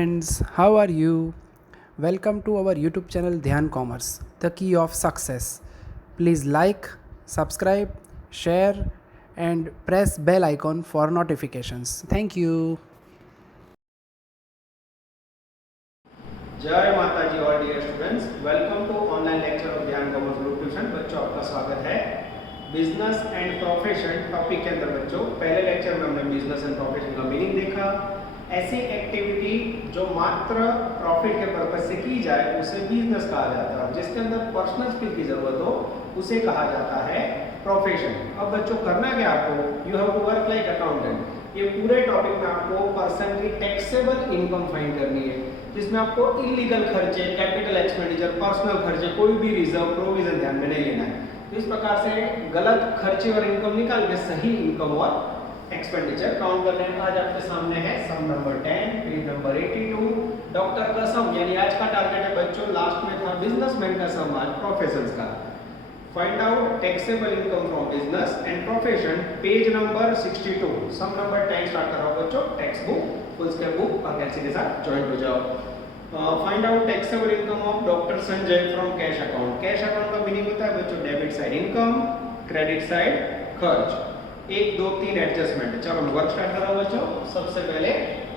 Friends, how are you? Welcome to our YouTube channel Dhyan Commerce, the key of success. Please like, subscribe, share, and press bell icon for notifications. Thank you. जय माता जी और dear students, welcome to online lecture of Dhyan commerce group tuition. बच्चों, आपका स्वागत है। Business and profession topic के अंदर बच्चों, पहले लेक्चर में हमने बिजनेस एंड प्रोफेशन का मीनिंग देखा। ऐसी एक्टिविटी जो मात्र प्रॉफिट के पर्पज से की जाए उसे बिजनेस कहा जाता है। जिसके अंदर पर्सनल स्किल की जरूरत हो उसे कहा जाता है प्रोफेशन। अब बच्चों, करना क्या आपको? You have to work like accountant. ये पूरे टॉपिक में आपको पर्सन की टैक्सेबल इनकम फाइंड करनी है, जिसमें आपको इलीगल खर्चे, कैपिटल एक्सपेंडिचर, पर्सनल खर्चे, कोई भी रिजर्व प्रोविजन ध्यान में नहीं लेना है। तो इस प्रकार से गलत खर्चे और इनकम निकाल के सही इनकम और एक्सपेंडिचर काउंट करने का आज आपके सामने है सम नंबर 10 पेज नंबर 82। डॉक्टर का सम, यानी आज का टारगेट है बच्चों, लास्ट में था बिजनेसमैन का सम, आज प्रोफेशंस का। Find out taxable income from business and profession, page number 62। Sum number 10 start कर रहा हूं बच्चों। Text book, foolscap book और कैलसी के साथ ज्वाइन हो जाओ। Find out taxable income of doctor Sanjay from cash account. Cash account का मीनिंग होता है बच्चों debit side income, credit side खर्च। 1 2 3 एडजस्टमेंट। चलो मैं वर्क स्टार्ट कर रहा हूं बच्चों। सबसे पहले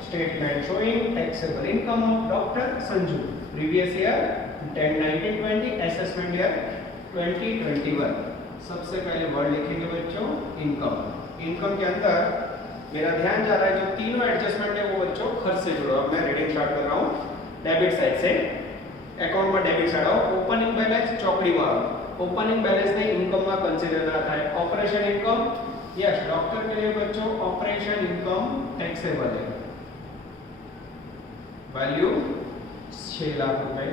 statement showing taxable income of doctor Sanju, previous year 10 19 20, assessment year 2021। सबसे पहले वर्ड लिखेंगे बच्चों इनकम। इनकम के अंदर मेरा ध्यान जा रहा है जो तीनों एडजस्टमेंट है वो बच्चों खर्च से जुड़ा। अब मैं रीडिंग स्टार्ट कर रहा हूँ डेबिट साइड से। अकाउंट में डेबिट साइड आओ, ओपनिंग बैलेंस चौकड़ी मारो। ओपनिंग बैलेंस ने इनकम में कंसीडर रहता है। ऑपरेशन इनकम, यस, डॉक्टर के लिए बच्चों ऑपरेशन इनकम टैक्सेबल है। वैल्यू 6 लाख रुपए।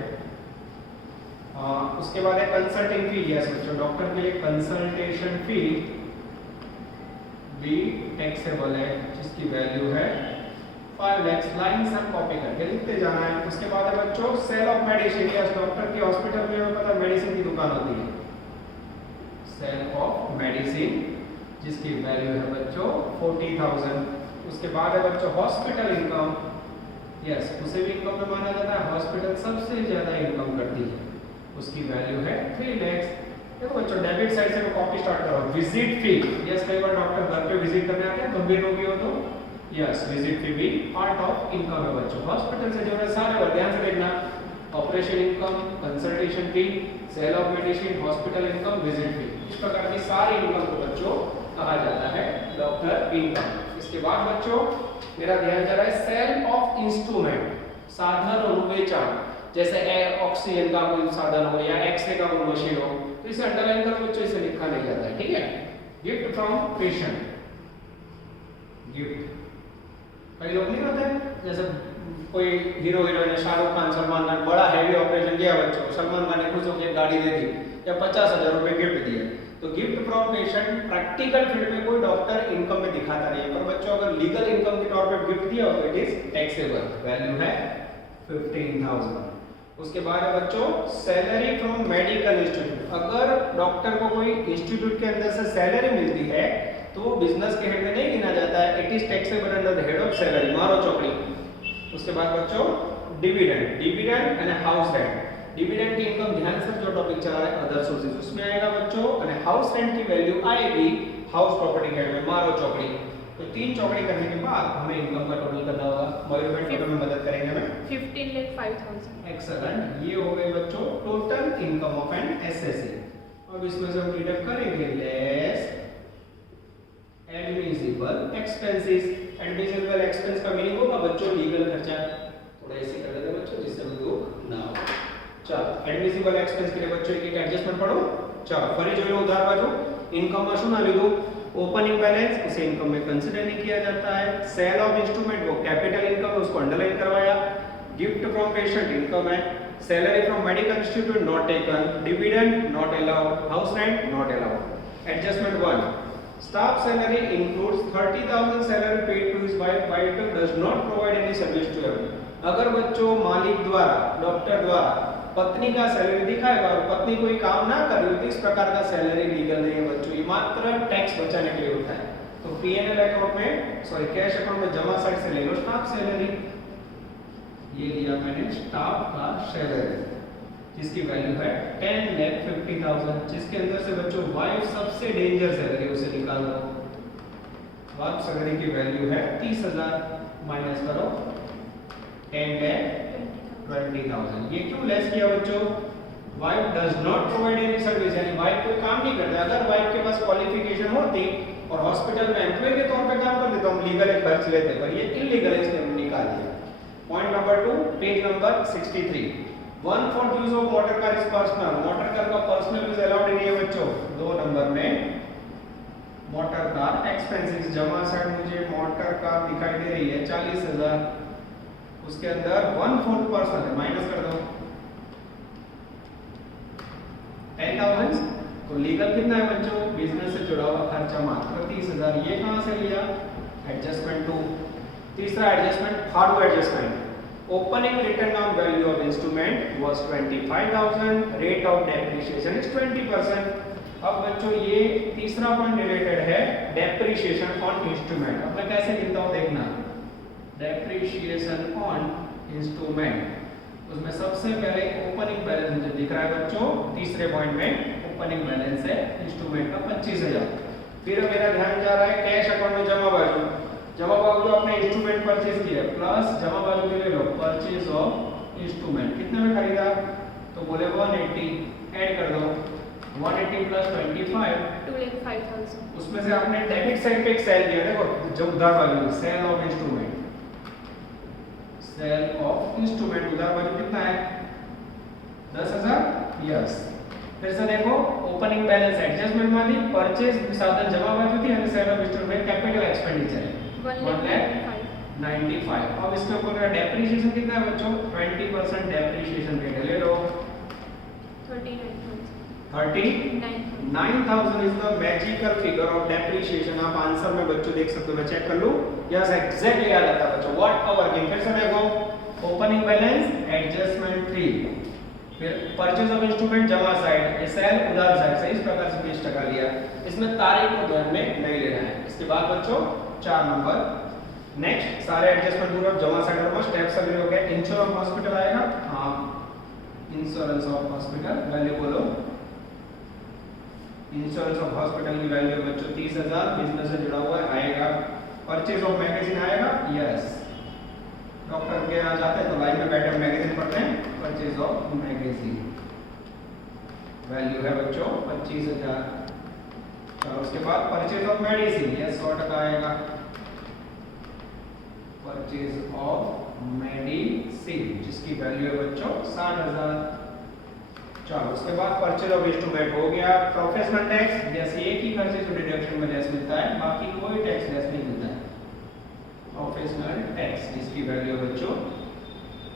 उसके बाद है कंसल्टिंग फी, यस बच्चों, डॉक्टर के लिए कंसल्टेशन फी भी टैक्सेबल है, जिसकी वैल्यू है 5 लाख। लाइन सब कॉपी करके लिखते जाना है। उसके बाद है बच्चों sale of medicine, yes, doctor की हॉस्पिटल में हमें पता है मेडिसिन की दुकान होती है। सेल ऑफ मेडिसिन, जिसकी वैल्यू है बच्चों 40,000। उसके बाद है बच्चों हॉस्पिटल इनकम, यस, उसे भी इनकम में माना जाता है। हॉस्पिटल सबसे ज्यादा इनकम करती है, उसकी वैल्यू है 3 लाख। देखो बच्चों, डेबिट साइड से मैं कॉपी स्टार्ट कर रहा हूं। विजिट फी, यस, कई बार डॉक्टर घर पे विजिट करने आते हैं, गंभीर रोगी हो तो यस, विजिट फी भी पार्ट ऑफ इनकम है बच्चों। हॉस्पिटल से जुड़े सारे वर्ड ध्यान से देखना। Operation income, consultation fee, sale of medicine, hospital income, visit fee, इस प्रकार की सारी इनकम को बच्चों कहा जाता है डॉक्टर इनकम। इसके बाद बच्चों मेरा ध्यान जा रहा है सेल ऑफ इंस्ट्रूमेंट, साधन वेचाण, जैसे ऑक्सीजन का कोई साधन हो या एक्सरे का कोई मशीन हो, तो इसे अंडरलाइन करो बच्चों, इसे लिखा नहीं जाता है, ठीक है। गिफ्ट फ्रॉम पेशेंट, गिफ्ट कई लोग नहीं होते, जैसे कोई हीरो हीरोइन, शाहरुख खान, सलमान खान, बड़ा हैवी ऑपरेशन किया बच्चों, सलमान खान ने खुश होकर एक गाड़ी दे दी या 50,000 रुपए गिफ्ट दिए। तो gift from patient practical field में कोई डॉक्टर इनकम में दिखाता नहीं है, पर बच्चों अगर लीगल इनकम के तौर पे गिफ्ट दिया हो तो इट इज टैक्सेबल। वैल्यू है 15,000। उसके बाद है बच्चों सैलरी फ्रॉम मेडिकल इंस्टीट्यूट। अगर डॉक्टर को कोई इंस्टीट्यूट के अंदर से सैलरी मिलती है तो वो बिजनेस के हेड में नहीं गिना जाता है। It is taxable under the head of salary, मारो चौकड़ी। उसके बाद बच्चों dividend, dividend and house rent. Dividend की इनकम ध्यान से जो टॉपिक चला है अदर सोर्सेज, उसमें आएगा बच्चों। और हाउस रेंट की वैल्यू आएगी हाउस प्रॉपर्टी हेड में, मारो चौकड़ी। तो 3 चौकड़ी करने के बाद हमें इनकम का टोटल करना होगा। मयूर भाई टोटल में मदद करेंगे हमें 15,05,000। एक्सीलेंट। ये हो गए बच्चों total income of N SSC. अब इसमें से हम डिडक्ट करेंगे less admissible expenses. Admissible expense का मीनिंग होगा बच्चों लीगल खर्चा। थोड़ा ऐसे कर देते बच्चों जिससे हम दुख ना हो। चलो एडमिसिबल एक्सपेंस के लिए बच्चों एक एडजस्टमेंट पढ़ो। चलो फरी जो लो उधार बाजू इनकम में શું ના લીધું? ओपनिंग बैलेंस, उसे इनकम में कंसीडर नहीं किया जाता है। सेल ऑफ इंस्ट्रूमेंट वो कैपिटल इनकम है, उसको अंडरलाइन करवाया। गिफ्ट फ्रॉम पेशेंट इनकम है। Salary from medical institute not taken. Dividend not allowed. House rent not allowed. Adjustment 1, staff salary includes 30,000 salary paid to his wife but does not provide any service to him. अगर बच्चों मालिक द्वारा, doctor द्वारा पत्नी का salary दिखाएगा और पत्नी कोई काम ना कर रही हो तो इस प्रकार का सैलरी लीगल नहीं है बच्चों, ये मात्र टैक्स बचाने के लिए होता है। तो पीएनएल अकाउंट में, सॉरी कैश अकाउंट में जमा साइड से ले लो स्टाफ सैलरी। ये लिया मैंने स्टाफ का सैलरी जिसकी वैल्यू है 10,50,000, जिसके अंदर से बच्चों वाइफ सबसे डेंजर सैलरी उसे निकाल दो। वाइफ सैलरी की वैल्यू है 30,000, माइनस करो 10,20,000। ये क्यों लेस किया बच्चों? Wife does not provide any service, यानी वाइफ कोई काम नहीं करता। अगर वाइफ के पास क्वालिफिकेशन होती और हॉस्पिटल में एम्प्लॉय के तौर पे काम करते तो हम लीगल एक खर्च लेते, पर ये इलीगल है इसलिए हमने निकाल दिया। Point number 2, page number 63। 1/4 use of motor car is personal. Motor car का पर्सनल यूज अलाउड नहीं है बच्चों। 2 नंबर में मोटर कार एक्सपेंसेस, जमा साइड मुझे मोटर कार दिखाई दे रही है 40,000, उसके अंदर 1/4 पर्सनल है, माइनस कर दो 10,000। तो लीगल कितना है बच्चों? बिजनेस से जुड़ा हुआ खर्चा मात्र 30,000। ये कहां से लिया? एडजस्टमेंट 2। तीसरा एडजस्टमेंट, फारू adjustment. Opening return on value of instrument was 25,000, rate of depreciation is 20%। अब बच्चों ये तीसरा पॉइंट रिलेटेड है डेप्रिसिएशन ऑन इंस्ट्रूमेंट। अब मैं कैसे लिखता हूं देखना। डेप्रिसिएशन ऑन इंस्ट्रूमेंट, उसमें सबसे पहले ओपनिंग बैलेंस मुझे दिख रहा है बच्चों, तीसरे पॉइंट में ओपनिंग बैलेंस है इंस्ट्रूमेंट का 25,000। फिर मेरा ध्यान जा रहा है कैश अकाउंट में जमा बाजू। जमा बाजू आपने इंस्ट्रूमेंट परचेज किया प्लस जमा बाजू के ले लो परचेज ऑफ इंस्ट्रूमेंट, कितने में खरीदा? तो बोले 180, ऐड कर दो 180 प्लस 25, 2,05,000। उसमें से आपने डेबिट साइड पे एक सेल दिया, देखो जो उधार बाजू sale of instrument, sale of instrument उधार बाजू कितना है? 10,000। यस, फिर से देखो ओपनिंग बैलेंस एडजस्टमेंट में थी, परचेज साधन जमा बाजू थी और sale of instrument capital expenditure है 1,95,000। अब इसके ऊपर का डेप्रिसिएशन कितना है बच्चों? 20% डेप्रिसिएशन रेट ले लो 39,000 is the magical figure of depreciation. आप आंसर में बच्चों देख सकते हो, मैं चेक कर लूं। यस, एग्जैक्टली याद आता है बच्चों। व्हाट का वर्किंग, फिर से देखो ओपनिंग बैलेंस एडजस्टमेंट 3, फिर परचेज ऑफ इंस्ट्रूमेंट जमा साइड, ये सेल उधार साइड से इस प्रकार से 20% लिया। इसमें तारीख को ध्यान में नहीं लेना है। इसके बाद बच्चों 4 नंबर नेक्स्ट सारे एडजस्टमेंट पूरा जमा साइड और स्टेप सैलरी हो गया। इंश्योरेंस ऑफ हॉस्पिटल आएगा, हां इंश्योरेंस ऑफ हॉस्पिटल वैल्यू बोलो। इंश्योरेंस ऑफ हॉस्पिटल की वैल्यू बच्चों 30,000, बिजनेस से जुड़ा हुआ है, आएगा। परचेज ऑफ मैगजीन आएगा, यस डॉक्टर के यहाँ जाते हैं तो लाइन में बैठे मैगजीन पढ़ते हैं। परचेज ऑफ मैगजीन वैल्यू है बच्चों 25,000। चलो उसके बाद परचेज ऑफ मेडिसिन, यस 100% आएगा। परचेज ऑफ मेडिसिन जिसकी वैल्यू है बच्चों 60,000। चलो उसके बाद परचेज ऑफ इंस्ट्रूमेंट हो गया। प्रोफेशनल टैक्स, जैसे एक ही खर्चे जो डिडक्शन में लेस मिलता है, बाकी कोई टैक्स लेस नहीं मिलता है। प्रोफेशनल टैक्स जिसकी वैल्यू है बच्चों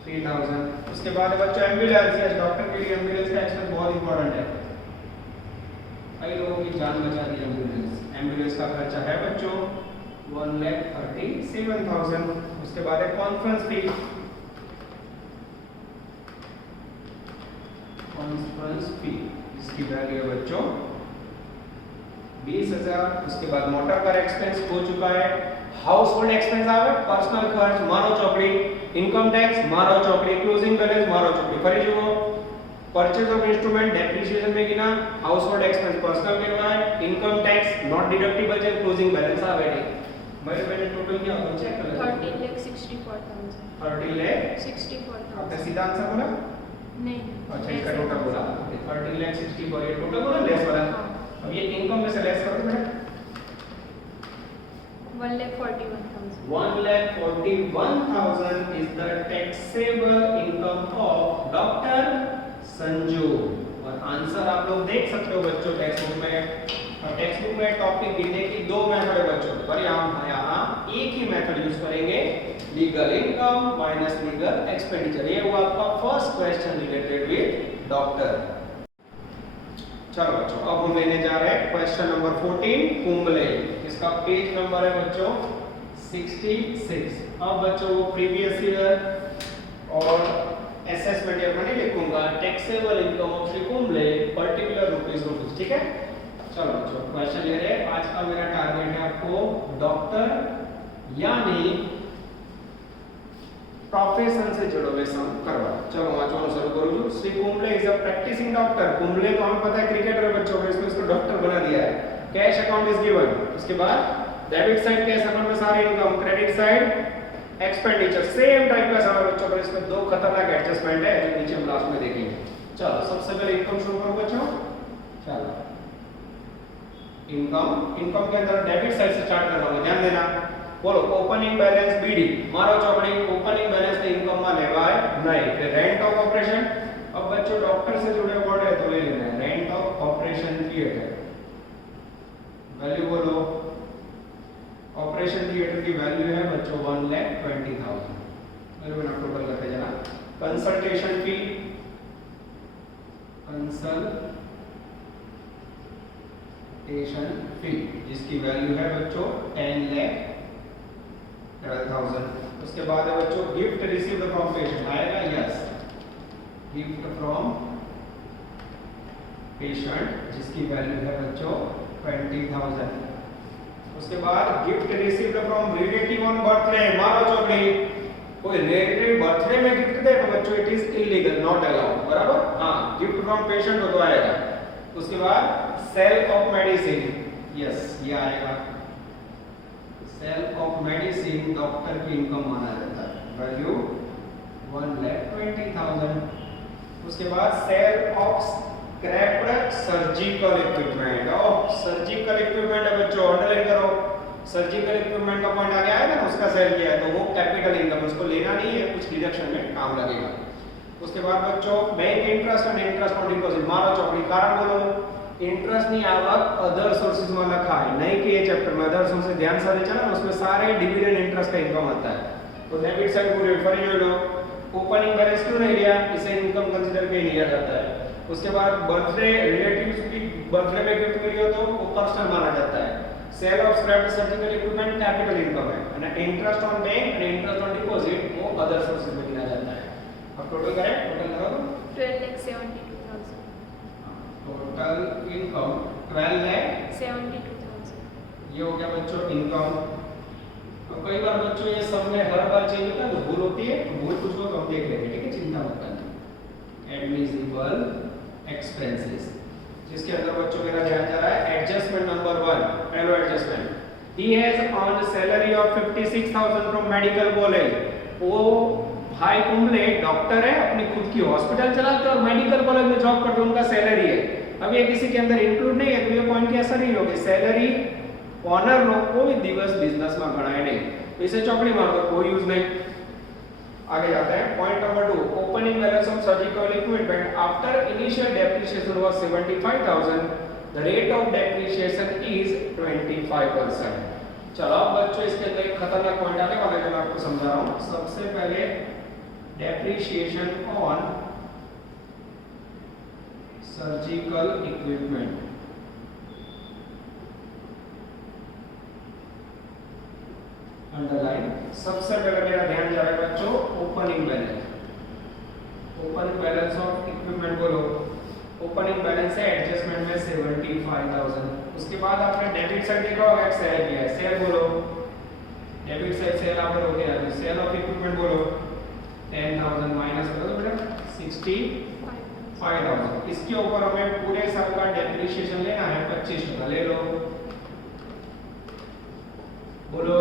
3,000। उसके बाद बच्चों एम्बुलेंस, यस डॉक्टर के लिए एम्बुलेंस का एक्सपेंस बहुत इंपॉर्टेंट है, कई लोगों की जान बचा दी एम्बुलेंस। एम्बुलेंस का खर्चा है बच्चों 1,37,000। उसके बाद है कॉन्फ्रेंस फी, कॉन्फ्रेंस फी इसकी वैल्यू है बच्चों 20,000। उसके बाद मोटर कार एक्सपेंस हो चुका है। हाउस होल्ड एक्सपेंस आवे, पर्सनल खर्च मारो चौकड़ी, इनकम टैक्स मारो चौकड़ी, क्लोजिंग बैलेंस मारो चौकड़ी। फरी जुओ परचेज ऑफ इंस्ट्रूमेंट डेप्रिसिएशन में गिना, हाउस होल्ड एक्सपेंस पर्सनल गिनवाए, इनकम टैक्स नॉट डिडक्टिबल है, क्लोजिंग बैलेंस आवे। मैंने टोटल क्या हो चेक कर लो 13,64,000। 13,64,000 आपने सीधा आंसर बोला? नहीं, अच्छा इसका टोटल बोला 13,64,000 ये टोटल बोला लेस वाला। अब ये इनकम में से लेस करो बेटा 1,41,000। 1,41,000 is the taxable income of doctor Sanju. और आंसर आप लोग देख सकते हो बच्चों टेक्स्ट बुक में। और टेक्स्ट बुक में टॉपिक गिनने की 2 मेथड है बच्चों, पर यहाँ एक ही मेथड यूज करेंगे, legal income minus legal expenditure. ये हुआ आपका first question related with doctor. चलो बच्चों अब हम लेने जा रहे हैं क्वेश्चन नंबर 14 कुंबले। इसका पेज नंबर है बच्चों 66। अब बच्चों वो प्रीवियस ईयर और असेसमेंट ईयर में नहीं लिखूंगा, taxable income of Shri Kumble particular rupees. ठीक है चलो बच्चों क्वेश्चन ले रहे हैं। आज का मेरा टारगेट है आपको डॉक्टर यानी પ્રોફેશન से जुड़ो हुए सम करवा। चलो वांचવાનું शुरू करूँ છું। Shri Kumble is a practising doctor. Kumble तो हमें पता है क्रिकेटर बच्चों को, इसको डॉक्टर बना दिया है। Cash account is given. उसके बाद डेबिट साइड कैश अकाउंट में सारे income, credit side expenditure, same type का सवाल बच्चों पर। इसमें दो खतरनाक एडजस्टमेंट है जो नीचे हम लास्ट में देखेंगे। चलो सबसे पहले इनकम शुरू करो बच्चों। चलो इनकम के अंदर डेबिट साइड से स्टार्ट कर रहा हूं, ध्यान देना। बोलो ओपनिंग बैलेंस बीडी मारो चौकड़ी। ओपनिंग बैलेंस तो इनकम में लेवाय नहीं। फिर रेंट ऑफ ऑपरेशन, अब बच्चों डॉक्टर से जुड़े वर्ड है तो ले लेना है। Rent of operation theatre value बोलो। ऑपरेशन थिएटर की वैल्यू है बच्चों 1,20,000। वैल्यू बना टोटल करते जाना। कंसल्टेशन फी, कंसल्टेशन फी जिसकी वैल्यू है बच्चों 10,12,000। उसके बाद है बच्चों गिफ्ट रिसीव्ड फ्रॉम पेशेंट आएगा, यस गिफ्ट फ्रॉम पेशेंट जिसकी वैल्यू है बच्चों 20,000। उसके बाद gift received from relative on birthday मारो चौकड़ी। कोई रिलेटिव बर्थडे में गिफ्ट दे तो बच्चों it is illegal, not allowed, बराबर। हां गिफ्ट फ्रॉम पेशेंट हो तो आएगा। उसके बाद सेल ऑफ मेडिसिन, यस ये आएगा। सेल ऑफ मेडिसिन डॉक्टर की इनकम माना जाता है, वैल्यू 1,20,000। उसके बाद sale of scrapped surgical equipment. Surgical equipment है बच्चों, अंडरलाइन करो। सर्जिकल इक्विपमेंट का पॉइंट आगे आएगा ना, उसका सेल किया है तो वो कैपिटल इनकम, उसको लेना नहीं है, कुछ डिडक्शन में काम लगेगा। उसके बाद बच्चों bank interest and interest on deposit मारो चौकड़ी। कारण बोलो इंटरेस्ट नहीं आवक अदर सोर्सेज में लिखा है, नहीं कि ये चैप्टर में अदर सोर्सेज ध्यान से चला ना, उसमें सारे डिविडेंड इंटरेस्ट का इनकम आता है। तो डेबिट साइड को रेफर ही लो। ओपनिंग बैलेंस क्यों नहीं लिया, इसे इनकम कंसीडर के लिया जाता है। उसके बाद बर्थडे रिलेटिव्स की बर्थडे में गिफ्ट मिली हो तो वो पर्सनल माना जाता है। Sale of scrapped surgical equipment capital income है ना। Interest on bank and interest on deposit वो अदर सोर्सेज में गिना जाता है। अब टोटल करें, टोटल करो तो 12,72,000। Total income 12,72,000। ये हो गया बच्चों इनकम। अब कई बार बच्चों ये सब में हर बार चेंज होता है तो भूल होती है, तो भूल कुछ हो तो हम देख लेंगे, ठीक है, चिंता मत करना। एडमिसिबल एक्सपेंसेस जिसके अंदर बच्चों मेरा ध्यान जा रहा है एडजस्टमेंट नंबर 1। पहला adjustment, he has earned salary of 56,000 from medical college. वो भाई कुंबले डॉक्टर है, अपनी खुद की हॉस्पिटल चलाते और मेडिकल कॉलेज में जॉब करते, उनका सैलरी है। अब ये किसी के अंदर इंक्लूड नहीं है तो ये पॉइंट की असर नहीं लोगे। सैलरी ऑनर लो, कोई दिवस बिजनेस में गणाए नहीं, तो इसे चौकड़ी मार दो, कोई यूज नहीं। आगे जाते हैं point number 2। Opening balance of surgical equipment after initial depreciation was 75,000। The rate of depreciation is 25%। चलो अब बच्चों इसके अंदर एक खतरनाक पॉइंट आने वाला है जो मैं आपको समझा रहा हूं। सबसे पहले depreciation on surgical equipment. Underline. सबसे पहले मेरा ध्यान जा रहा है बच्चों opening balance. Opening balance of equipment बोलो। ओपनिंग बैलेंस है एडजस्टमेंट में 75,000। उसके बाद आपने डेबिट साइड देखा होगा, एक सेल किया है, सेल बोलो। डेबिट साइड सेल आप लोग के याद, सेल ऑफ इक्विपमेंट बोलो 10,000 माइनस करो तो बेटा 65,000। इसके ऊपर हमें पूरे साल का डेप्रिसिएशन लेना है 25% ले लो। बोलो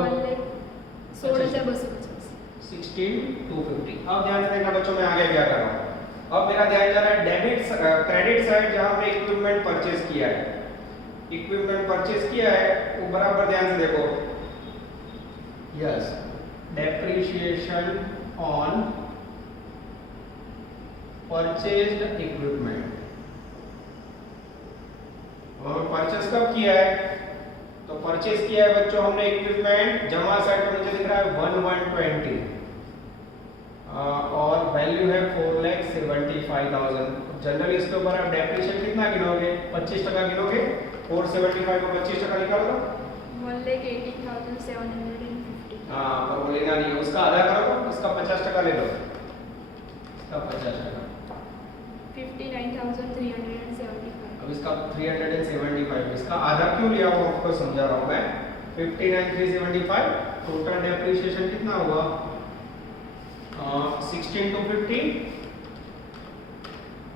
16,250। 16,250। अब ध्यान से देखना बच्चों, मैं आगे क्या कर रहा हूँ। अब मेरा ध्यान जा रहा है डेबिट क्रेडिट साइड जहां हमने इक्विपमेंट परचेज किया है। इक्विपमेंट परचेज किया है वो बराबर ध्यान से देखो, yes depreciation on purchased equipment. और परचेज कब किया है, तो परचेज किया है बच्चों हमने इक्विपमेंट, जमा साइड पे मुझे दिख रहा है 1,120 और वैल्यू है 4,75,000। जनरली इसके ऊपर आप डेप्रिसिएशन कितना गिनोगे, 25% गिनोगे। 475 को 25% निकाल दो 1,80,750। हाँ पर वो लेना नहीं है, उसका आधा करो, इसका 50% ले लो, इसका 50%। 59,375। अब इसका 375, इसका आधा क्यों लिया वो आपको समझा रहा हूँ मैं। 59,375 टोटल डेप्रिसिएशन कितना हुआ 16,250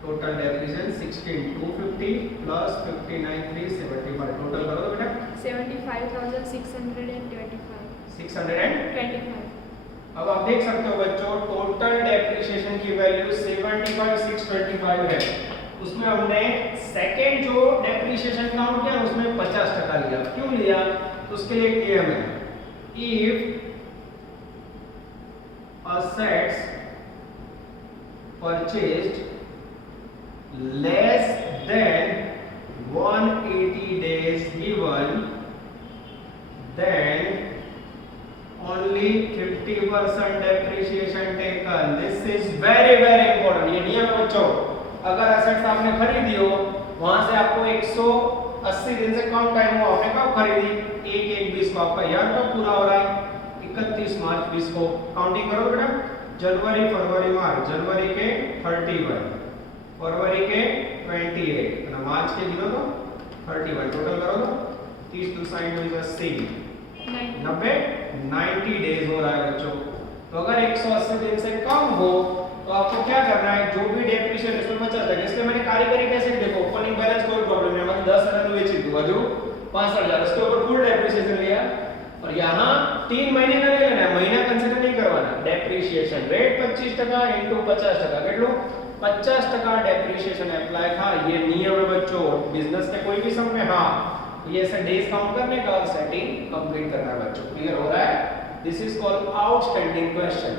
टोटल डेप्रिसिएशन 16,250 प्लस 59,375 टोटल करो तो बेटा 75,625. 625. अब आप देख सकते हो बच्चों टोटल डेप्रिसिएशन की वैल्यू 75,625 है, उसमें हमने सेकेंड जो डेप्रिसिएशन काउंट किया उसमें 50% लिया। क्यों लिया? तो उसके लिए एक नियम है, if assets purchased less than 180 days given, then only 50% depreciation taken. This is very important. ये नियम है बच्चों। अगर एसेट्स आपने खरीदी हो, वहां से आपको 180 दिन से कम टाइम हुआ, आपने कब खरीदी? 1/1/20 को आपका ईयर कब पूरा हो रहा है? 31 मार्च 20 को। काउंटिंग करो बेटा, जनवरी फरवरी मार्च, जनवरी के 31, फरवरी के 28 और मार्च के गिनो तो 31, टोटल करो तो 30 2 60 80 90 डेज हो रहा है बच्चों। तो अगर 180 दिन से कम हो तो आपको क्या करना है, जो भी डेप्रिसिएशन इसमें बचा जाएगा। इसलिए मैंने कारीगरी कैसे देखो, ओपनिंग बैलेंस कोई प्रॉब्लम नहीं, मतलब 10,000 बेची थी बाजू 65,000 उसके ऊपर फुल डेप्रिसिएशन लिया। और यहाँ 3 महीने का नहीं लेना है, महीना कंसीडर नहीं करवाना। डेप्रिसिएशन रेट 25% इनटू 50% કેટલું 50% डेप्रिसिएशन अप्लाई था। ये नियम है बच्चों बिजनेस के कोई भी सम में। हाँ ये ऐसे डेज काउंट करने का और सेटिंग कंप्लीट करना है बच्चों। क्लियर हो रहा है? This is called outstanding question.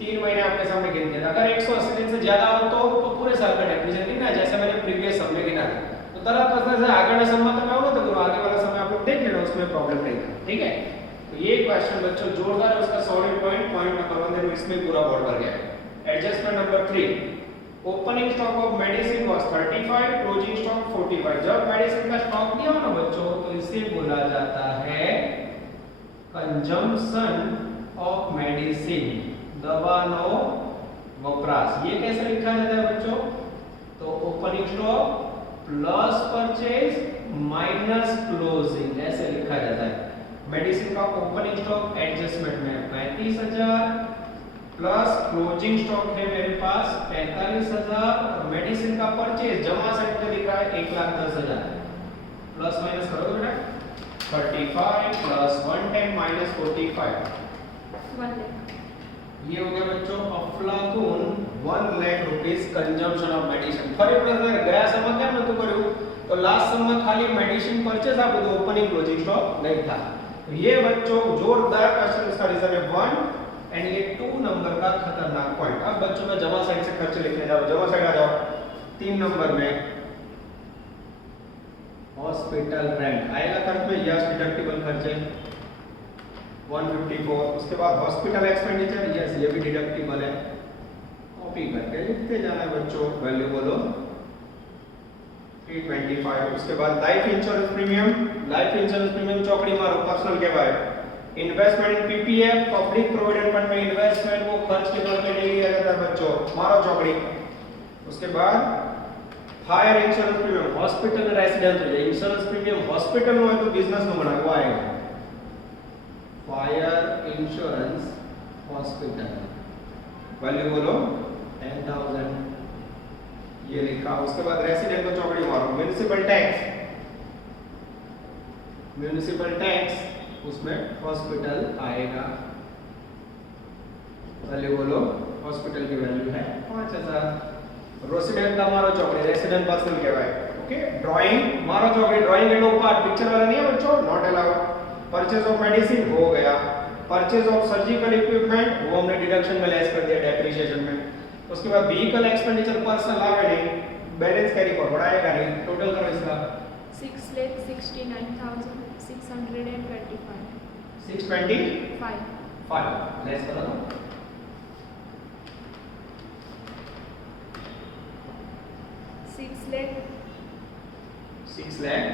3 महीने आपके सामने गिन दिया, अगर 180 दिन से ज्यादा हो तो पूरे साल का डेप्रिसिएशन गिनना है, जैसे मैंने प्रीवियस सम में गिना था। तो तरह तरह से आगे ना सम में मैं होगा तो आगे वाला समय आप लोग देख लेना, उसमें प्रॉब्लम नहीं है। ठीक है, तो ये क्वेश्चन बच्चों जोरदार है, उसका सॉलिड पॉइंट नंबर 1 देखो इसमें पूरा बोर्ड भर गया है। Adjustment number 3, opening stock of medicine was 35, closing stock 45। जब मेडिसिन का स्टॉक दिया हो ना बच्चों तो इसे बोला जाता है कंजम्पशन ऑफ मेडिसिन, दवानो वपराश। ये कैसे लिखा जाता है बच्चों? तो opening stock plus purchase minus closing ऐसे लिखा जाता है। मेडिसिन का ओपनिंग स्टॉक एडजस्टमेंट में 35,000 प्लस क्लोजिंग स्टॉक है मेरे पास 45,000 और मेडिसिन का परचेज जमा से मुझे दिख रहा है 1,10,000। प्लस माइनस करो बेटा 35 प्लस 110 माइनस 45 1 lakh. ये हो गया बच्चों अफलातून 1 lakh rupees consumption of medicine. फरी प्रश्न गया समझ क्या मैं तो करूं तो लास्ट सम में खाली मेडिसिन परचेज आप तो ओपनिंग क्लोजिंग स्टॉक नहीं था। तो ये बच्चों जोरदार क्वेश्चन, इसका रीजन है 1 एंड ये 2 नंबर का खतरनाक पॉइंट। अब बच्चों में जमा साइड से खर्च लिखने जाओ, जमा साइड आ जाओ। 3 नंबर में हॉस्पिटल रेंट आएगा खर्च में, यस डिडक्टिबल खर्च है 154। उसके बाद हॉस्पिटल एक्सपेंडिचर, यस ये भी डिडक्टिबल है। कॉपी करके लिखते जाना है बच्चों, वैल्यू बोलो 325। उसके बाद life insurance premium, life insurance premium चौकड़ी मारो पर्सनल के बाद। इन्वेस्टमेंट इन पीपीएफ पब्लिक प्रोविडेंट फंड में इन्वेस्टमेंट वो खर्च के तौर पे नहीं लिया जाता बच्चों, मारो चौकड़ी। उसके बाद fire insurance premium hospital resident हो जाए, इंश्योरेंस प्रीमियम हॉस्पिटल में तो बिजनेस में बना हुआ आएगा। फायर इंश्योरेंस हॉस्पिटल वैल्यू बोलो 10,000 ये लिखा। उसके बाद रेसिडेंट को चौकड़ी मारो। म्युनिसिपल टैक्स, म्युनिसिपल टैक्स उसमें हॉस्पिटल आएगा, वैल्यू बोलो हॉस्पिटल की वैल्यू है 5,000। रेसिडेंट का मारो चौकड़ी, रेसिडेंट पर्सनल के भाई। ओके, ड्राइंग मारो चौकड़ी, ड्राइंग एंड पार्ट पिक्चर वाला नहीं है बच्चों, not allowed. Purchase of medicine हो गया, परचेज ऑफ सर्जिकल इक्विपमेंट वो हमने डिडक्शन में लेस कर दिया डेप्रिसिएशन में। उसके बाद व्हीकल एक्सपेंडिचर पर्सनल आवे नहीं, बैलेंस कैरी फॉरवर्ड आएगा नहीं। टोटल करो इसका 6,69,625. 625 लेस करो तो 6 lakh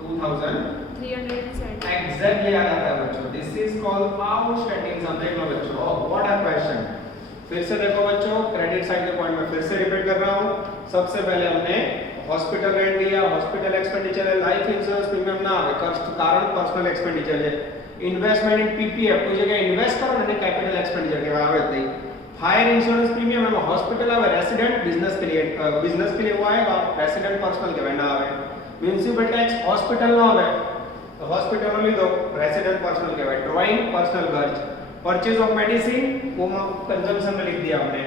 2,000 370. एग्जैक्टली याद आता है बच्चों। दिस इज कॉल्ड आउटस्टैंडिंग सम। देख लो बच्चों, व्हाट अ क्वेश्चन। फिर से देखो बच्चों, क्रेडिट साइड के पॉइंट में फिर से रिपीट कर रहा हूं। सबसे पहले हमने हॉस्पिटल रेंट लिया, हॉस्पिटल एक्सपेंडिचर है, लाइफ इंश्योरेंस प्रीमियम ना आवे कारण पर्सनल एक्सपेंडिचर है। ઇન્વેસ્ટમેન્ટ ઇન પીપીએફ કોઈ જગ્યાએ ઇન્વેસ્ટ કરો ને કેપિટલ એક્સપેન્ડિચર કહેવાય આવે જ નહીં. हायर इंश्योरेंस प्रीमियम में हॉस्पिटल आवे रेसिडेंट बिजनेस के लिए वो आएगा रेसिडेंट पर्सनल के ना आवे. म्युनिसिपल टैक्स हॉस्पिटल ना आवे तो हॉस्पिटल में लीधो रेसिडेंट पर्सनल के ड्राइंग पर्सनल खर्च. परचेज ऑफ मेडिसिन वो कंजम्पशन में लिख दिया हमने.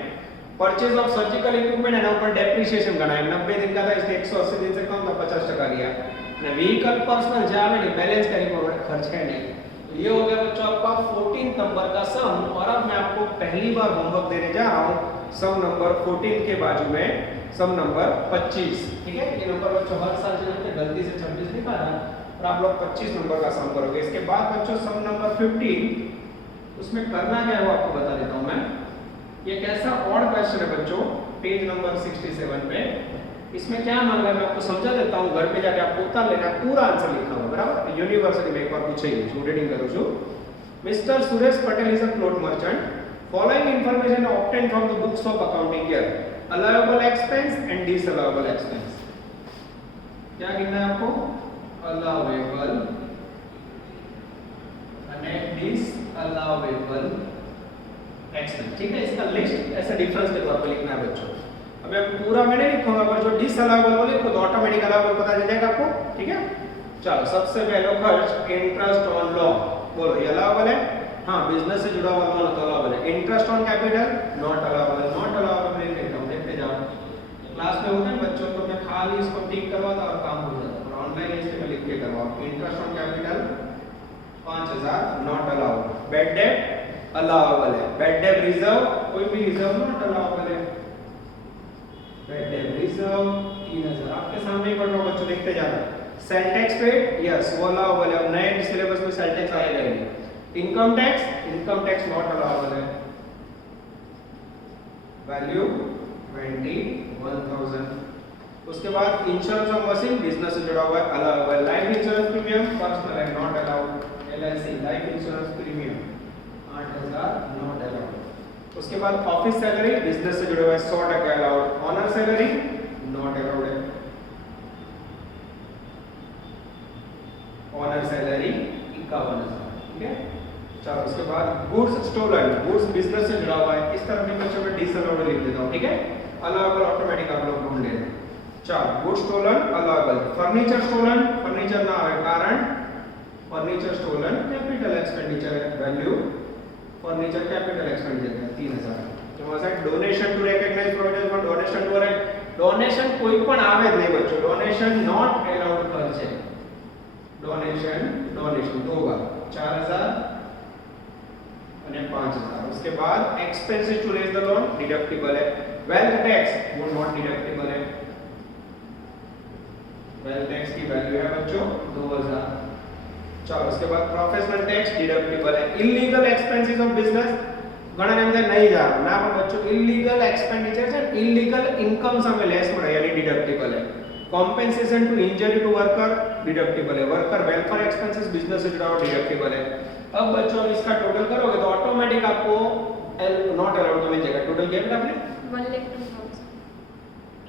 परचेज ऑफ सर्जिकल इक्विपमेंट एना ऊपर डेप्रिसिएशन गणाए 90 दिन का था इसलिए 180 दिन से कम था 50% लिया. અને व्हीकल पर्सनल जावे नहीं बैलेंस करी पर खर्च है नहीं. तो ये हो गया बच्चों आपका 14 नंबर का सम. और अब मैं आपको पहली बार होमवर्क देने जा रहा हूँ सम नंबर 14 के बाजू में सम नंबर 25. ठीक है, ये नंबर बच्चों हर साल जो गलती से 26 लिखा था और आप लोग 25 नंबर का सम करोगे. इसके बाद बच्चों सम नंबर 15 उसमें करना क्या है वो आपको बता देता हूँ मैं. ये कैसा ऑड क्वेश्चन है बच्चों पेज नंबर 67 पे. इसमें क्या मांगा है मैं आपको समझा देता हूँ. घर पे जाके आपको उतार लेना पूरा आंसर लिखा हुआ बराबर. यूनिवर्सिटी में एक बार पूछे ही रीडिंग करो छू. Mister Suresh Patel is a cloth merchant. Following information obtain from the books of accounting year. Allowable expense and disallowable expense. क्या गिनना है आपको? अलाउएबल અને डिसअलाउएबल एक्सपेंस. ठीक है, इसका लिस्ट ऐसे डिफरेंस के तौर पर लिखना है बच्चों. अब मैं पूरा मैं नहीं लिखूंगा पर जो डिसअलाउएबल लिखो तो ऑटोमेटिक अलाउएबल पता चल जाएगा आपको. ठीक है, चलो सबसे पहला खर्च इंटरेस्ट ऑन लोन. बोलो ये अलाउएबल है? हाँ, बिजनेस से जुड़ा हुआ लोन तो अलाउएबल है. Interest on capital not allowable. Not allowable नहीं लिखता हूं, देखते जाओ. क्लास में होता है बच्चों तो मैं खाली इसको टिक करवाता और काम हो जाता. और ऑनलाइन इसके में लिख के करवाओ. Interest on capital 5000 not allowed. Bad debt allowable है. बैड डेट रिजर्व कोई भी रिजर्व नॉट अलाउएबल है. बैड डेट रिजर्व 3000 आपके सामने ही पढ़ रहा हूं बच्चों, देखते जाना. सेल टैक्स पेड यस वो अलाउएबल है. नए सिलेबस में सेल टैक्स आएगा ही. इनकम टैक्स नॉट अलाउएबल है. वैल्यू 21000. उसके बाद इंश्योरेंस ऑफ मशीन बिजनेस से जुड़ा हुआ है allowable. Life insurance premium personal है not allowed. LIC life insurance premium 8000 not allowed. उसके बाद ऑफिस सैलरी बिजनेस से जुड़े हुए 100% allowed. Owner salary not allowed है. Owner salary 51000. ठीक है, चलो उसके बाद गुड्स स्टोलन. गुड्स बिजनेस से जुड़ा हुआ है. इस तरह के बच्चों में डिसअलाउड लिख देता हूं. ठीक है, अलाउएबल ऑटोमेटिक आप लोग ढूंढ लेना. चलो goods stolen allowable. Furniture stolen furniture ना आए कारण फर्नीचर स्टोलन कैपिटल एक्सपेंडिचर है. वैल्यू फर्नीचर कैपिटल एक्सपेंडिचर है 3000. तो वहां donation to recognise provision for donation to अरे डोनेशन कोई पण आवे नहीं बच्चों. डोनेशन नॉट अलाउड खर्च है. डोनेशन दो बार 4000 અને 5000. उसके बाद expenses to raise the loan deductible है. वेल्थ टैक्स वो नॉट डिडक्टिबल है. वेल्थ टैक्स की वैल्यू है बच्चों 2000. चलो उसके बाद प्रोफेशनल टैक्स डिडक्टिबल है. इलीगल एक्सपेंसेस ऑफ बिजनेस घણા ને અંદર નહીં जा ना पर बच्चों इलीगल एक्सपेंडिचर है. इलीगल इनकम साમે લેસ મળે यानी डिडक्टिबल है. Compensation to injury to worker deductible है. वर्कर वेलफेयर एक्सपेंसेस बिजनेस से जुड़ा हुआ डिडक्टिबल है. अब बच्चों इसका टोटल करोगे तो ऑटोमेटिक आपको नॉट अलाउड तो मिल जाएगा. टोटल क्या बेटा आपने 1,02,000.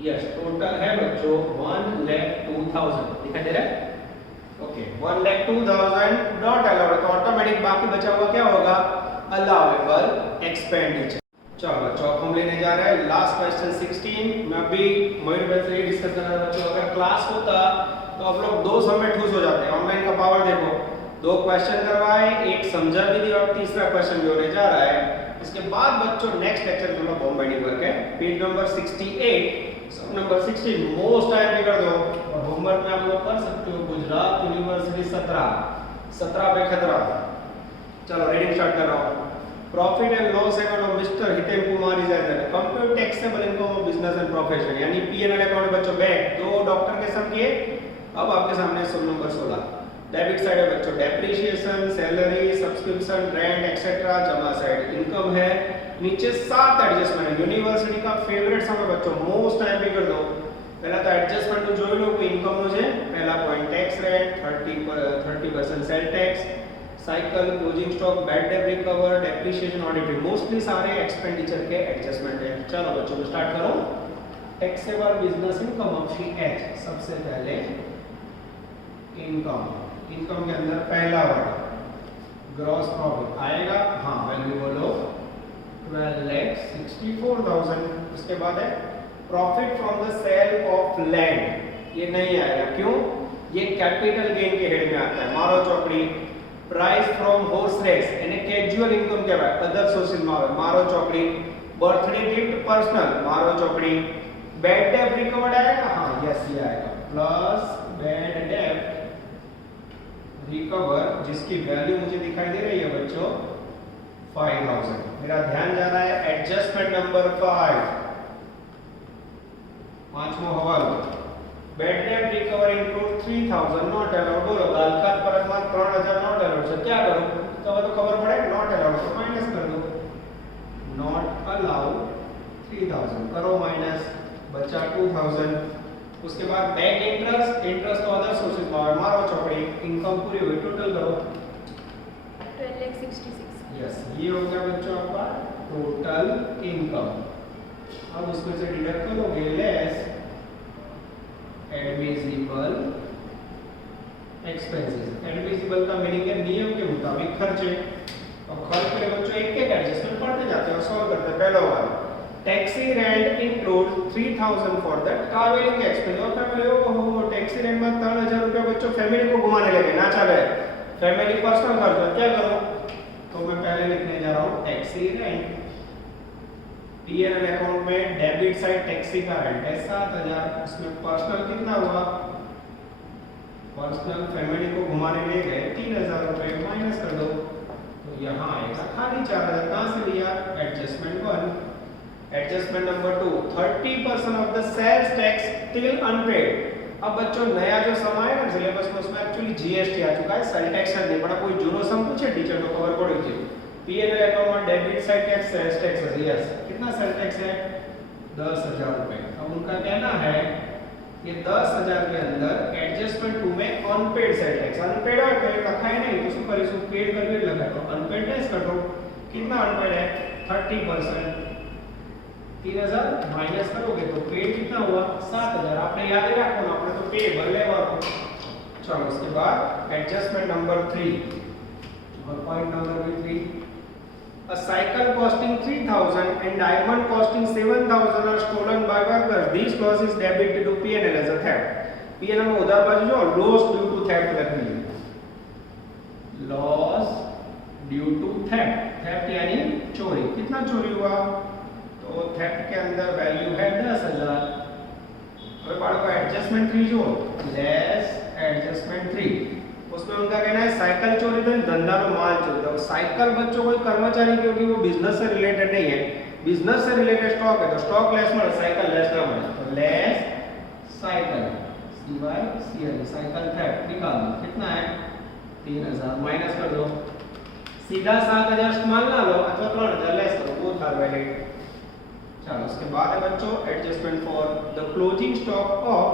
यस टोटल है बच्चों 1,02,000. दिखाई दे रहा है? Okay 1,02,000 not allowed. तो ऑटोमेटिक बाकी बचा हुआ क्या होगा? Allowable expenditure. चलो बच्चों अब हम लेने जा रहे हैं लास्ट क्वेश्चन 16. मैं अभी मयूर भाई से डिस्कस कर रहा था बच्चों. अगर क्लास होता तो आप लोग दो समय ठूस हो जाते. ऑनलाइन का पावर देखो. 2 क्वेश्चन करवाए, एक समझा भी दिया और तीसरा क्वेश्चन भी होने जा रहा है. इसके बाद बच्चों नेक्स्ट लेक्चर में होम बाइंडिंग वर्क है. पेज नंबर 68 सब नंबर 16 मोस्ट टाइम भी कर दो. और होमवर्क में आप लोग कर सकते हो गुजरात यूनिवर्सिटी 17 पे खतरा. चलो रीडिंग स्टार्ट कर रहा हूं. Profit and loss account of Mr Hiten Kumar is as compute taxable income of business and profession यानी पी&एल अकाउंट बच्चों बैक 2 डॉक्टर के सम किए. अब आपके सामने सम नंबर 16. डेबिट साइड है बच्चों depreciation salary subscription rent etcetera. जमा साइड इनकम है. नीचे 7 एडजस्टमेंट. यूनिवर्सिटी का फेवरेट सम है बच्चों. मोस्ट टाइम भी कर दो. पहला तो एडजस्टमेंट तो જોઈ લો કોઈ ઇન્કમ નો છે. पहला point tax rate 30% sale tax cycle closing stock bad debt recover depreciation audit mostly सारे एक्सपेंडिचर के एडजस्टमेंट है. चलो बच्चों स्टार्ट करो. Taxable business income option H. सबसे पहले इनकम के अंदर पहला वर्ड ग्रॉस प्रॉफिट आएगा, हाँ वैल्यू बोलो 12,64,000। उसके बाद है profit from the sale of land, ये नहीं आएगा, क्यों? ये कैपिटल गेन के हेड में आता है। मारो चौकड़ी प्राइस फ्रॉम होर्स रेस એને કેઝ્યુઅલ ઇન્કમ કહેવાય, અધર સોર્સિસ માં આવે। મારો ચોકડી બર્થડે गिफ्ट पर्सनल, मारो चौकड़ी बैड डेट रिकवर्ड आएगा, हाँ यस ये आएगा, प्लस बैड डेट रिकवर जिसकी वैल्यू मुझे दिखाई दे रही है बच्चों 5,000। मेरा ध्यान जा रहा है एडजस्टमेंट नंबर 5, पांचमो हवालो bad debt recover include 3,000 not allowed. बोलो गालकात परत में 3,000 नॉट अलाउड છે, क्या करो तो खबर पड़े नॉट अलाउड तो माइनस कर दो, नॉट अलाउड 3,000 करो माइनस, बचा 2,000। उसके बाद बैंक इंटरेस्ट, इंटरेस्ट तो अदर सोर्सेस में मारो चौकड़ी इनकम पूरी हुई टोटल करो 12,66। यस ये हो गया बच्चों आपका टोटल इनकम। अब उसमें से डिडक्ट करोगे लेस एडमिसिबल एक्सपेंसेस। एडमिसिबल का मीनिंग है नियम के मुताबिक खर्चे। और खर्च के बच्चों एक एक एडजस्टमेंट पढ़ते जाते हैं, सॉल्व करते हैं। पहला वाला taxi rent include 3,000 for the travelling expense. और फैमिली को टैक्सी रेंट में 3,000 रुपया बच्चों फैमिली को घुमाने लगे ना चले, फैमिली पर्सनल खर्च है, क्या करो तो मैं पहले लिखने जा रहा हूं टैक्सी रेंट। पीएनएल अकाउंट में डेबिट साइड टैक्सी का रेंट है 7,000, इसमें पर्सनल कितना हुआ, पर्सनल फैमिली को घुमाने ले गए 3,000 रुपए, माइनस कर दो तो यहाँ आएगा खाली 4,000। कहाँ से लिया adjustment 1। Adjustment number 2 30% of the sales tax till unpaid. अब बच्चों नया जो सम आया ना सिलेबस में उसमें एक्चुअली जीएसटी आ चुका है, सेल टैक्स नहीं पड़ा। कोई जूनो सम पूछे टीचर को खबर पड़ी थी पीएनएल अकाउंट में debit side tax sales tax है, यस कितना सेल टैक्स है 10,000 रुपए। अब उनका कहना है ये 10,000 के अंदर एडजस्टमेंट 2 में अनपेड सेल टैक्स, अनपेड है तो लखा है नहीं तो શું કરીશું પેડ કરવી લખા તો અનपेड टैक्स कर दो। कितना अनपेड है 30%, 3,000 माइनस करोगे तो पेड कितना हुआ 7,000। आपने याद रखो ना, आपने तो पेबल लेवा को। चलो उसके बाद एडजस्टमेंट नंबर 3 और point number 3 A cycle costing 3,000 and diamond costing 7,000 are stolen by workers. This loss is debited to P&L as a theft. P&L में उधर बाजू जो loss due to theft रखनी है, loss due to theft। theft यानी चोरी। कितना चोरी हुआ तो theft के अंदर वैल्यू है 10,000। अब बाळको एडजस्टमेंट 3 जो लेस एडजस्टमेंट 3, उसमें उनका कहना है साइकिल चोरी तो धंधा में माल चोरी। साइकिल बच्चों कोई कर्मचारी क्योंकि वो बिजनेस से रिलेटेड नहीं है, बिजनेस से रिलेटेड स्टॉक है तो स्टॉक लेस में साइकिल लेस ना मिले तो लेस साइकिल सिवाय सीएल साइकिल थेफ्ट निकाल दो। कितना है 3,000 माइनस कर दो, सीधा 7,000 इस्तेमाल ना लो अथवा 3,000 लेस करो, वो था वैलिड। चलो उसके बाद है बच्चों adjustment for the closing stock of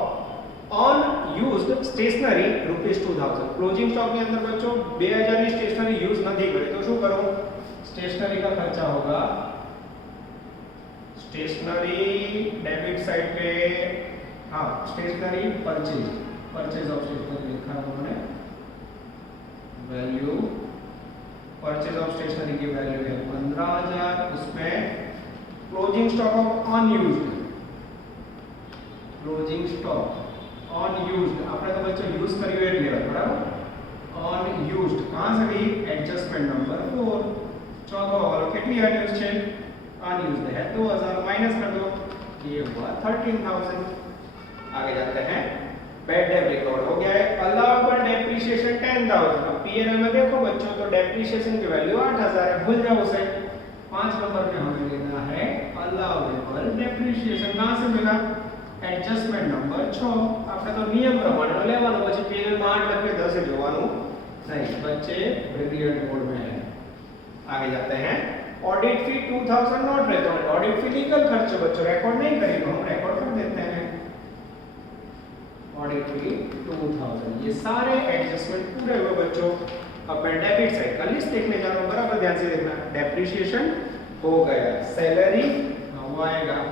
unused stationery ₹2,000। Closing stock के अंदर बच्चों 2,000 की स्टेशनरी यूज नहीं करी तो શું करो स्टेशनरी का खर्चा होगा, स्टेशनरी डेबिट साइड पे हाँ stationery purchase, purchase of stationery लिखा है उन्होंने, वैल्यू परचेज ऑफ स्टेशनरी की वैल्यू है 15,000। उसमें closing stock of unused, closing stock unused આપણે તો બચ્ચો યુઝ કર્યો એટલે બરાબર અનયુઝ્ડ कहां से भी एडजस्टमेंट नंबर 4। चौथा वाला कितनी अनयूज्ड है अनयूज्ड है 2,000 माइनस कर दो, ये हुआ 13,000। आगे जाते हैं बैड डेट रिकॉर्ड हो गया है। Allowable depreciation 10,000। अब पीएनएल में देखो बच्चों तो डेप्रिसिएशन की वैल्यू 8,000 है, भूल जाओ उसे। 5 नंबर पे हमें लेना है अलाउबल डेप्रिसिएशन। कहां से मिला एडजस्टमेंट नंबर 6। આપણે તો નિયમ પ્રમાણે લેવાનો, પછી પીએનએલ માં 8 લખે 10 જોવાનું नहीं, बच्चे ब्रिलियंट मोड में है। आगे जाते हैं audit fee 2,000 not record. Audit fee legal खर्च बच्चों रिकॉर्ड नहीं करी तो हम रिकॉर्ड कर देते हैं। ऑडिट फी 2,000। ये सारे एडजस्टमेंट पूरे हुए बच्चों। अब मैं डेबिट साइड का लिस्ट देखने जा रहा हूं, बराबर ध्यान से देखना। डेप्रिसिएशन हो गया, सैलरी वो आएगा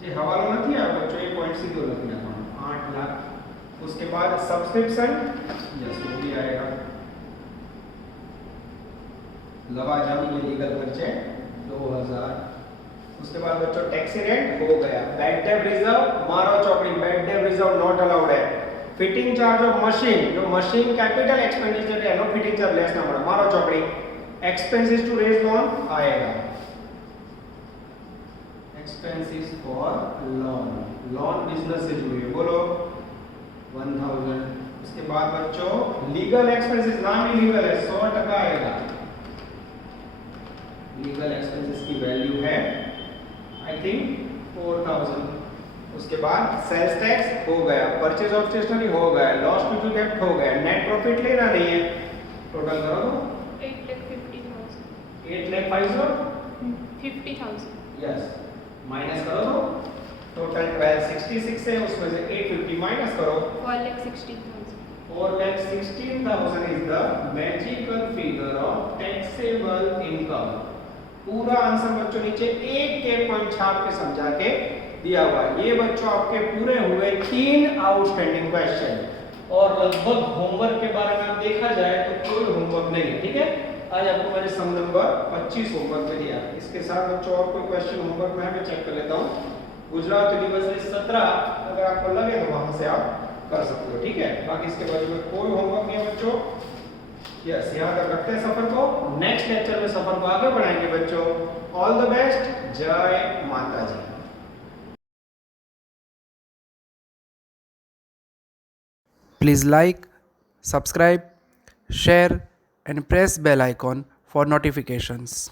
जे हवालो नहीं आया बच्चों, ये पॉइंट सीधो लग गया 8 लाख। उसके बाद सब्सक्रिप्शन यस वो भी आएगा लवाजम ये लीगल खर्चे 2000। उसके बाद बच्चों टैक्सी रेंट हो गया। बेड डेब रिजर्व मारो चौकड़ी, बेड डेब रिजर्व नॉट अलाउड है। फिटिंग चार्ज ऑफ मशीन, जो मशीन कैपिटल एक्सपेंडिचर है, नो फिटिंग चार्ज लेस ना पड़ा, मारो चौकड़ी। एक्सपेंसेस टू रेज लोन आएगा, expenses for loan, loan business से जुड़ी है, बोलो 1000। उसके बाद बच्चों लीगल एक्सपेंसेस, नाम ही लीगल है, 100% आएगा। लीगल एक्सपेंसेस की वैल्यू है आई थिंक 4000। उसके बाद सेल्स टैक्स हो गया, परचेज ऑफ स्टेशनरी हो गया, लॉस टू डेप्ट हो गया, नेट प्रॉफिट लेना नहीं है। टोटल करो तो 8,50,000 8,50,000 यस, माइनस करो तो टोटल 1266 है, उसमें से 850 माइनस करो 4,16,000 4,16,000 is the magical figure of taxable income. पूरा आंसर बच्चों नीचे एक के पॉइंट छाप के समझा के दिया हुआ है। ये बच्चों आपके पूरे हुए 3 आउटस्टैंडिंग क्वेश्चन, और लगभग होमवर्क के बारे में देखा जाए तो कोई होमवर्क नहीं है, ठीक है। आज आपको मैंने सम नंबर 25 होमवर्क में दिया। इसके साथ बच्चों और कोई क्वेश्चन होमवर्क में है, मैं चेक कर लेता हूँ। गुजरात यूनिवर्सिटी 17 अगर आपको लगे तो वहां से आप कर सकते हो, ठीक है। बाकी इसके बाजू में कोई होमवर्क नहीं है बच्चों। यस, यहाँ तक रखते हैं सफर को, नेक्स्ट लेक्चर में सफर को आगे बढ़ाएंगे बच्चों। ऑल द बेस्ट, जय माता जी। Please like, subscribe, share and press bell icon for notifications.